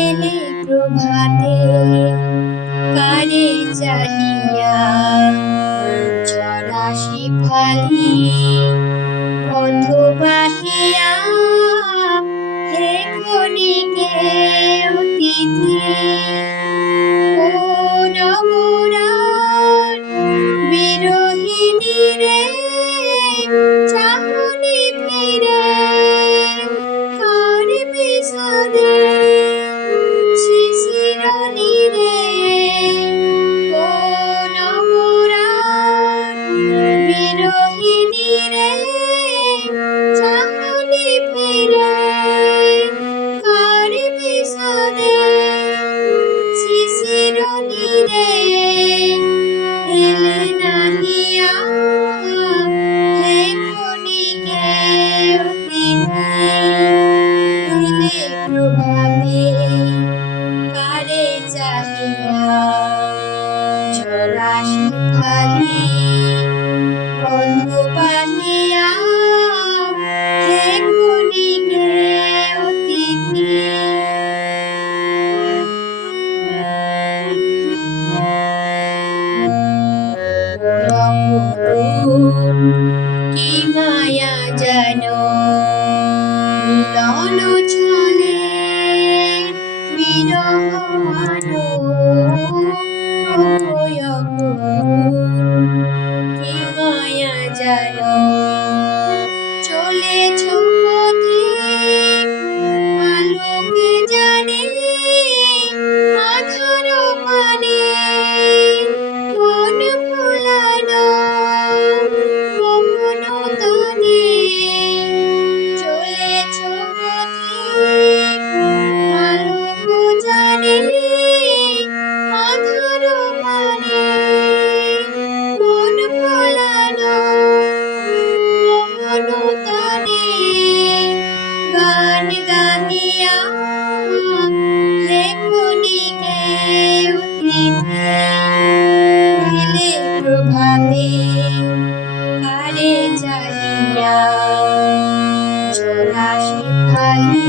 এলে প্রভাতে কারে চাহিয়া ঝরা শিফালি বন্ধ বাহিয়া হে ক্ষণিকে অতিথি কোন মোরার বিরহিণী রে চাহনি ফিরে কার বিষাদে শিশিরনি রে কোন মোরার বিরহিণী রে চাহনি ফিরে কার বিষাদে শিশিরনি রে এলে নাহিয়া হে ক্ষণিকে অতিথি এলে প্রভাতে কারে চাহিয়া ঝরা শিফালি বন্ধ বাহিয়া হে ক্ষণিকে অতিথি কি মায়া জানো মিলন ছলে বিরহ আনো কি মায়া জানো চলেছ পথে আলোকে জানে আধার পানে মন ভোলানো কখনো তানে চলেছ পথে আলোক জানে আধার পানে মন ভোলানো কখনো তানে গান গাহিয়া হে ক্ষণিকে অতিথি এলে প্রভাতে কারে চাহিয়া ঝরা শিফালি